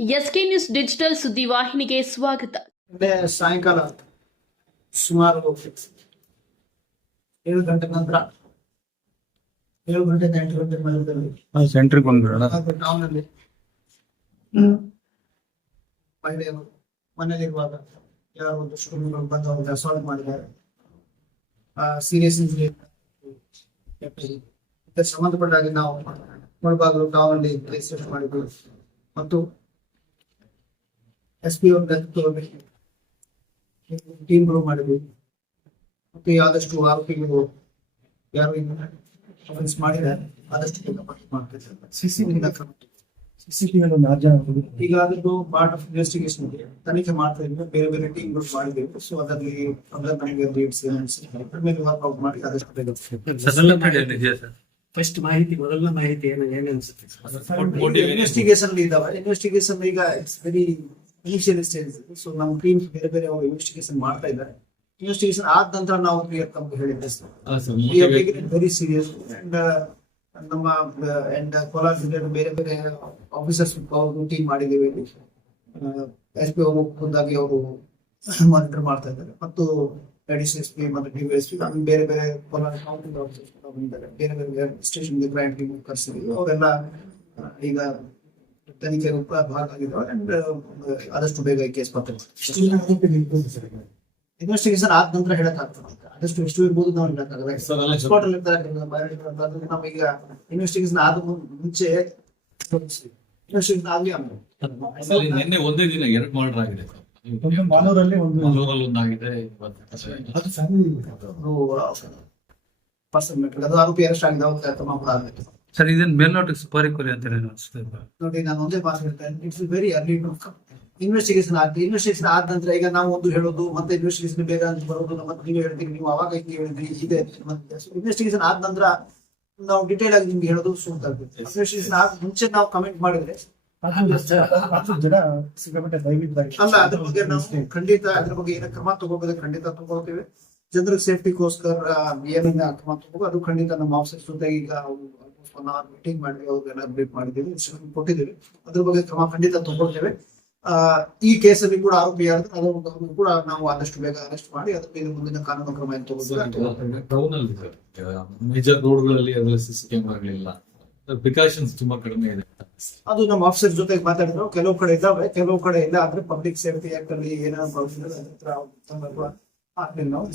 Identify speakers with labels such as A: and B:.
A: SK news digital ಸುದ್ದಿ ವಾಹಿನಿಗೆ
B: ಸ್ವಾಗತ. ಸಾಯಂಕಾಲ ಸುಮಾರು ಏಳು ಗಂಟೆ ನಂತರ. ಏಳು ಗಂಟೆ ಎಂಟು ಗಂಟೆ ಮಧ್ಯದಲ್ಲಿ
C: ಸೆಂಟ್ರಿಗೆ ಬಂದ್ಬಿಡೋಣ.
B: ಟೌನಲ್ಲಿ ಮಹಿಳೆಯರು ಮನೆಯಲ್ಲಿರುವಾಗ ಯಾರೋ ಒಂದು ಸ್ಟೂಡೆಂಟ್ಗಳು ಬಂದು ಅವ್ರಿಗೆ ಅಸಾಲ್ಟ್ ಮಾಡಿದ್ದಾರೆ. ಸೀರಿಯಸ್ ಇಂಜುರಿ ಇದಕ್ಕೆ ಸಂಬಂಧಪಟ್ಟ ಹಾಗೆ ನಾವು ಮುಳಬಾಗಿಲು ಟೌನಲ್ಲಿ ಅಲ್ಲಿ ಮಾಡಿದ್ದು ಮಾಡಿದ್ವಿ. ಮತ್ತು ಎಸ್ ಪಿ ಅವ್ರ ಟೀಮ್ಗಳು ಮಾಡಿದ್ವಿ. ಮತ್ತು ಆದಷ್ಟು ಆರೋಪಿಗಳು ಯಾರು ಅಫೆನ್ಸ್ ಮಾಡಿದ್ದಾರೆ ಆದಷ್ಟು ಮಾಡ್ತಿದ್ದಾರೆ ಸಿಸಿಟಿವಿ ಕ್ರಮ ಈಗ ಅದ್ರದ್ದು ಪಾರ್ಟ್ ಆಫ್ ಇನ್ವೆಸ್ಟಿಗೇಷನ್ ಇದೆ. ತನಿಖೆ ಮಾಡ್ತಾ ಇದ್ವಿ. ಬೇರೆ ಬೇರೆ ಟೀಮ್ಗಳು ಮಾಡಿದ್ದೇವೆ. ಸೊ ಅದರಲ್ಲಿ ಅಂದ್ರೆ ನಮಗೆ ಲೀಡ್ಸ್ ಮೇಲೆ ವರ್ಕೌಟ್ ಮಾಡಿ ಆದಷ್ಟು ಬೇಗ
D: ಫಸ್ಟ್ ಮಾಹಿತಿ ಮೊದಲನೇ ಮಾಹಿತಿ ಏನು ಏನು ಅನ್ಸುತ್ತೆ?
B: ಇನ್ವೆಸ್ಟಿಗೇಷನ್ ಇದಾವೆ. ಇನ್ವೆಸ್ಟಿಗೇಷನ್ ಈಗ it's very initial stage so ನಮ್ಮ ಟೀಮ್ಸ್ ಬೇರೆ ಬೇರೆ ಇನ್ವೆಸ್ಟಿಗೇಷನ್ ಮಾಡ್ತಾ ಇದ್ದಾರೆ. ಇನ್ವೆಸ್ಟಿಗೇಷನ್ ಆದ ನಂತರ ನಾವು ಕ್ಲಿಯರ್ ತಮ್ಗೆ ಹೇಳಿದ್ದೆ. ವೆರಿ ಸೀರಿಯಸ್ ಅಂಡ್ ನಮ್ಮ ಅಂಡ್ ಕೋಲಾರ ಜಿಲ್ಲೆ ಬೇರೆ ಬೇರೆ ಆಫೀಸರ್ಸ್ ಅವರು ಟೀಮ್ ಮಾಡಿದ್ದೀವಿ. ಎಸ್ ಪಿ ಅವರು ಖುದ್ದಾಗಿ ಅವರು ಮಾನಿಟರ್ ಮಾಡ್ತಾ ಇದ್ದಾರೆ. ಮತ್ತು ಲೇಡೀಸ್ ಎಸ್ ಪಿ ಮತ್ತು ಡಿ ಎಸ್ ಪಿ ಬೇರೆ ಬೇರೆ ಕೋಲಾರ ಕೌಂಟಿ ಆಫೀಸರ್ಸ್ ಬೇರೆ ಬೇರೆ ಸ್ಟೇಷನ್ ಕ್ಲೈಂಟ್ ಟೀಮ್ ಕರೆಸಿದ್ದೀವಿ. ಅವರೆಲ್ಲ ಈಗ ತನಿಖೆ ಭಾಗ ಆಗಿದ್ದಾವೆ ಅಂಡ್ ಆದಷ್ಟು ಬೇಗ ಈ ಕೇಸ್ ಪತ್ತೆ ಇನ್ವೆಸ್ಟಿಗೇಷನ್ ಆದ ನಂತರ ಹೇಳಕ್ಕಾಗ್ತದೆ ಆದಷ್ಟು ಎಷ್ಟು ಇರ್ಬೋದು ನಾವು ಹೇಳಕ್ಕಾಗಲ್ಲ
C: ಸರ್, ಅಲ್ಲ ಸರ್.
B: ಅಲ್ಲಿ ಇರ್ತಾರೆ ಬೇರೆ ಇರ್ತಾರೆ. ಅದು ನಮೀಗ ಇನ್ವೆಸ್ಟಿಗೇಷನ್ ಆದ ಮುಂಚೆ ಇನ್ವೆಸ್ಟಿಗೇಷನ್ ಆಗ್ಲಿ ಆಮೇಲೆ.
E: ನಿನ್ನೆ ಒಂದೇ ದಿನ ಎರಡು ಮರ್ಡರ್ ಆಗಿದೆ
C: ಒಂದು ಮಾಲೂರಲ್ಲಿ ಒಂದು
E: ಮಾನೂರಲ್ಲಿ ಒಂದಾಗಿದೆ.
C: ಅದು
B: ಪರ್ಸನ್ ಅದು ಆರೋಪಿ ಅರೆಸ್ಟ್ ಆಗಿದೆ ಅವ್ರ ತಮ್ಮ ಆಗಿದೆ
F: ಸರ್ ಇದನ್ನ ಮೇಲ್ನೋಟಕ್ಕೆ ಸುಪಾರಿ ಕೊರಿ ಅಂತ ಹೇಳಿ ಅನಿಸ್ತದೆ
B: ನೋಡಿ ನಾನು ಒಂದೇ ಪಾಸ್ ಹೇಳ್ತೇನೆ it's very early to investigation ಆಗ್ತದೆ ಇನ್ವೆಸ್ಟಿಗೇಷನ್ ಆದ ನಂತರ ಈಗ ನಾವು ಒಂದು ಹೇಳೋದು ಮತ್ತೆ ಇನ್ವೆಸ್ಟಿಗೇಷನ್ ಬೇಗ ಅಂತ ಬರೋದು ಮತ್ತೆ ನೀವು ಹೇಳ್ತೀರಿ. ನೀವು ಅವಾಗ ಹಿಂಗೆ ಹೇಳಿದ್ರಿ ಇದೆ ಇನ್ವೆಸ್ಟಿಗೇಷನ್ ಆದ ನಂತರ ನಾವು ಡಿಟೇಲ್ ಆಗಿ ನಿಮ್ಗೆ ಹೇಳೋದು ಸೂಕ್ತ ಆಗುತ್ತೆ ಇನ್ವೆಸ್ಟಿಗೇಷನ್ ಆದ ಮುಂಚೆ ನಾವು ಕಮೆಂಟ್ ಮಾಡಿದ್ರೆ ಅಲ್ಲ ಅದ್ರ ಬಗ್ಗೆ ನಾವು ಖಂಡಿತ ಅದ್ರ ಬಗ್ಗೆ ಏನ ಕ್ರಮ ತಗೋಬೇಕು ಖಂಡಿತ ತಗೋತೇವೆ. ಜನರಿಗೆ ಸೇಫ್ಟಿಗೋಸ್ಕರ ಏನೇನ ಕ್ರಮ ತಗೋಬೇಕು ಅದು ಖಂಡಿತ ನಮ್ಮ ಆಫೀಸರ್ ಜೊತೆ ಈಗ ಅವರ್ ಮೀಟಿಂಗ್ ಮಾಡಿ ಅವ್ರಿಗೆಲ್ಲ ಬ್ರೀಫ್ ಮಾಡಿದ್ದೀವಿ ಕೊಟ್ಟಿದ್ದೀವಿ. ಅದ್ರ ಬಗ್ಗೆ ಕ್ರಮ ಖಂಡಿತ ತಗೊಳ್ತೇವೆ ಆ, ಈ ಕೇಸಲ್ಲಿ ಕೂಡ ಆರೋಪಿ ಯಾರು ಅದನ್ನು ಕೂಡ ನಾವು ಆದಷ್ಟು ಬೇಗ ಅರೆಸ್ಟ್ ಮಾಡಿ ಅದ್ರ ಮೇಲೆ ಮುಂದಿನ ಕಾನೂನು ಕ್ರಮ ಏನು
E: ಮೇಜರ್ ರೋಡ್ಗಳಲ್ಲಿ ಅದರಲ್ಲಿ ಸಿಸಿ ಕ್ಯಾಮೆರಾಗಳಿಲ್ಲ ಪ್ರಿಕಾಷನ್ಸ್ ತುಂಬಾ ಕಡಿಮೆ ಇದೆ.
B: ಅದು ನಮ್ಮ ಆಫೀಸರ್ ಜೊತೆ ಮಾತಾಡಿದ್ರು. ಕೆಲವು ಕಡೆ ಇದಾವೆ ಕೆಲವು ಕಡೆ ಇಲ್ಲ. ಆದ್ರೆ ಪಬ್ಲಿಕ್ ಸೇಫ್ಟಿ ಆಕ್ಟ್ ಅಲ್ಲಿ ಏನಾದ್ರು ಪ್ರಾಬ್ಲಮ್ ನಾವು